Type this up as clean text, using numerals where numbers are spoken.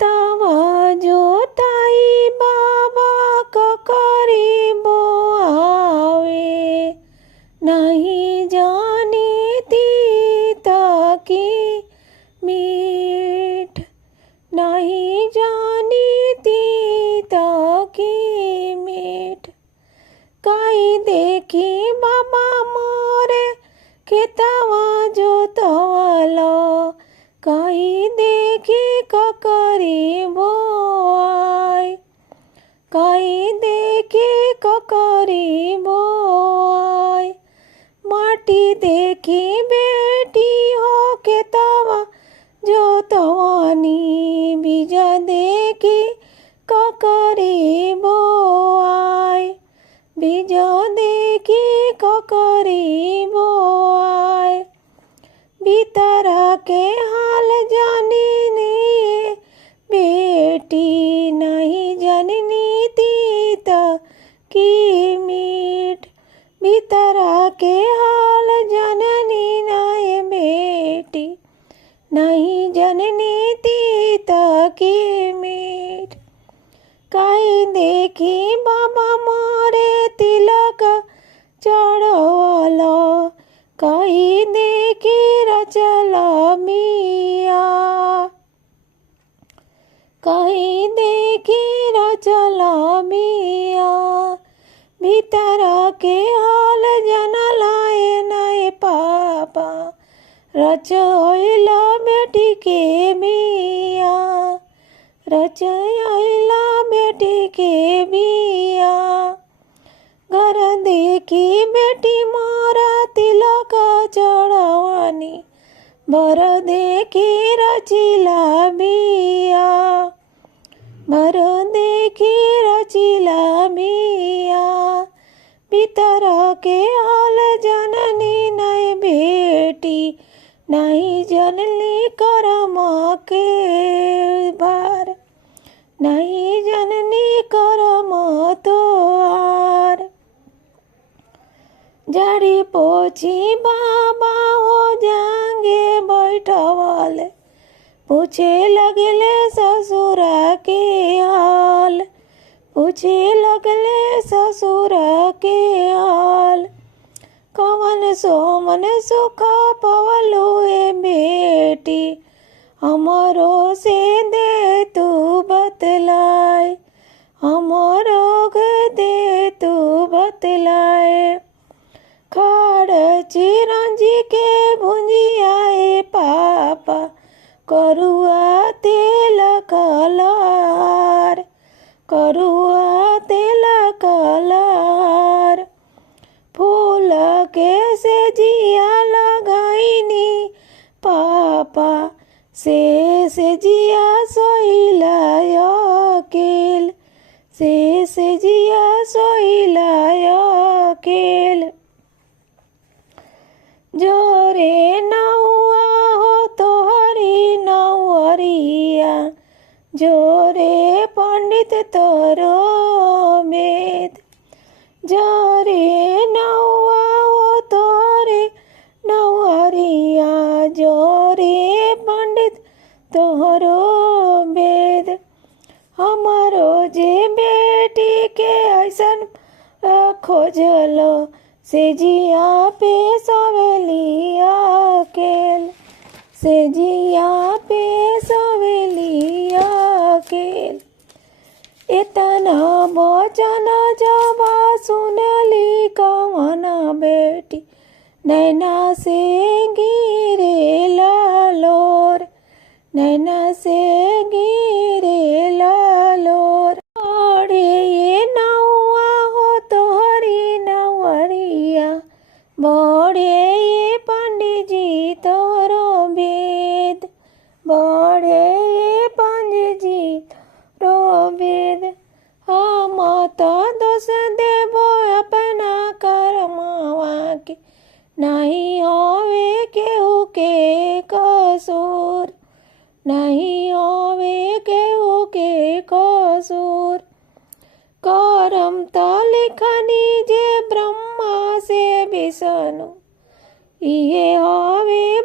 केतवा जोताई बाबा ककरिबो आवे नहीं जानीती ताकि मीठ नहीं जानीती ताकि मीठ काई देखी बाबा मोरे केतवा जोतवाला काई देखी ककरिबो आय काई देखी ककरिबो आय माटी देखी बेटी हो केतवा जोतवानी बीजा देखी ककरिबो आय बीजा देखी ककरिबो आय भीतरा के हाल जानी ने बेटी नहीं जननी तीत की मीठ भीतरा के हाल जननी नाय बेटी नहीं जननी तीत की मीठ काई देखी बाबा मोरे तिलक चढ़वाला काई देखी रचला मिया काई देखी रचला मिया भीतर के हाल जनलाए नए पापा रचैला बेटी के मिया रचैला बेटी के बिया घर देखी बेटी मोरा तिलक चढ़वानी बर देखी रचिला बिया बर देखी रचिला बिया भीतर के हाल जननी नय बेटी नहीं जननी करम के बार नहीं जननी करम तोहार जड़ी पोछी बाबा हो जाएंगे बैठवाले पूछे लगले ससुर के हाल पूछे लगले ससुर के हाल कवन सोमन सुख पवलु ए बेटी हमरो से दे तू बतलाए हमरो दे तू बतलाए खाड़ चिरंजी के भुंजियाए पापा करुआ तेल कलार करुआ तेल कलार फूल के से जिया लगाईनी पापा से जिया सोइला अकेल से जिया सोइला अकेल जोरे नौआ हो तोहरी नौअरिया जोरे पंडित तोरो वेद जोरे नौआ हो तोरे नौअरिया जोरे पंडित तोरो वेद हमारो जे बेटी के ऐसन खोजलो से जिया पे सवेलिया केल से जिया पे सवेलिया केल इतना वचन जब सुनली कवन बेटी नैना से गिरे लालोर नैना से गिरे लालोर अरे ये नौआ हो तोहरी नौअरिया बड़े ये पंडित जी तोरो वेद बड़े ये पंडित जी तोरो वेद हम तो दोष देबो अपना कर्मवा के नहीं होवे केहू के कसूर नहीं होवे केहू के कसूर करम तो लिखनी जे ब्रह्मा से विष्णु ये होवे